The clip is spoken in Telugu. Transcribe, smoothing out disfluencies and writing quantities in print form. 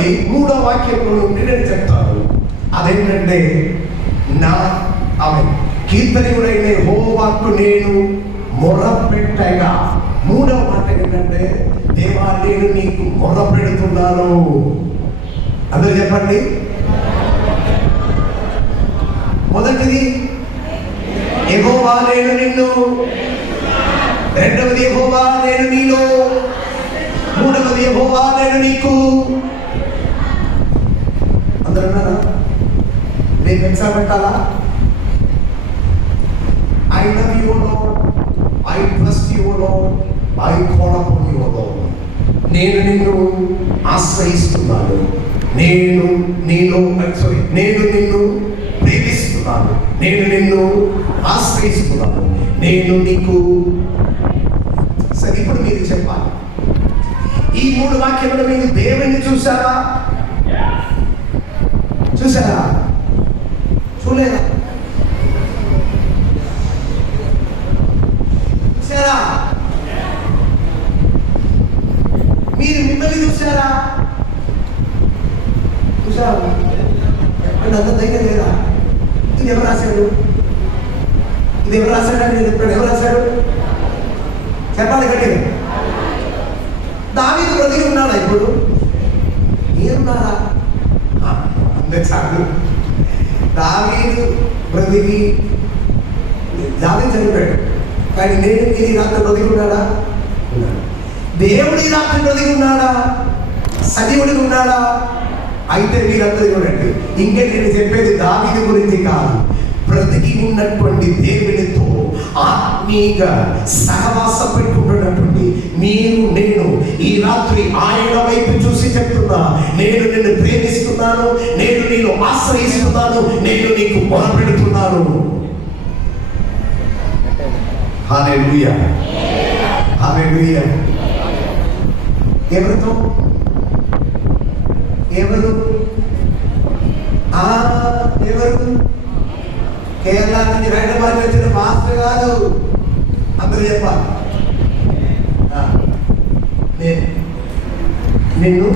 రెండవది 3వ వాక్యంలో నుండి నేను చెప్తాను. అదేంటంటే నా ఆమె కీర్తనీయుడైన యెహోవాకు నేను మొరపెట్టగా. 3వ మాట ఏంటంటే దేవా నేను నీకు మొరపెడుతున్నాను. అందరూ చెప్పండి. మొదటిది యెహోవా నేను నిన్ను, రెండవది యెహోవా నేను నీలో, మూడవది యెహోవా నేను నీకు. అందరూ ఉన్నారా? నేను ఎగ్జామ్ పెట్టాలా? I love you Lord, I trust you Lord, I call upon you Lord. నేను నిన్ను ఆశ్రయిస్తున్నాను, నేను నిన్ను ప్రేమిస్తున్నాను, నేను నిన్ను ఆశ్రయిస్తున్నాను, నేను నీకు. సరే, ఇప్పుడు మీరు చెప్పాలి, ఈ 3 వాక్యములు మీరు దేవుని చూసారా? చూసారా? చూడలేదా? చూసారా? మీరు మిమ్మల్ని చూసారా? చూసారా? చెప్పండి, అంత ధైర్యం లేదా? ఇది ఎవరు రాశాడు? ఇది ఎవరు రాశాడని నేను చెప్పాడు. ఎవరు రాశాడు? చెప్పాలి గట్టిగా. దావీదు బ్రతికి ఉన్నాడా? ఇప్పుడు ఏరున్నారా? అంతే చాలు. దావీదు బ్రతికి, దావీదు చనిపోయాడు, కానీ నేను ఈ రాత్రి బ్రతికి ఉన్నాడా? దేవుడి రాత్రి బ్రతికి ఉన్నాడా? సజీవుడికి ఉన్నాడా? అయితే మీరందరూ చూడండి, ఇంకే నేను చెప్పేది దావీదు గురించి కాదు, బ్రతికి ఉన్నటువంటి దేవునితో ఆత్మీయ సహవాసం పెట్టుకున్నటువంటి మీరు నేను ఈ రాత్రి ఆయన వైపు చూసి చెప్తున్నా, నేను నిన్ను ప్రేమిస్తున్నాను, నేను నిన్ను ఆశ్రయిస్తున్నాను, నేను నీకు మొరపెడుతున్నాను. హల్లెలూయా, హల్లెలూయా. ఎవరితో? ఎవరు? ఎవరు? కేరళ నుంచి హైదరాబాద్ వచ్చిన మాస్టర్ గారు. అందరూ చెప్పాలి, నేను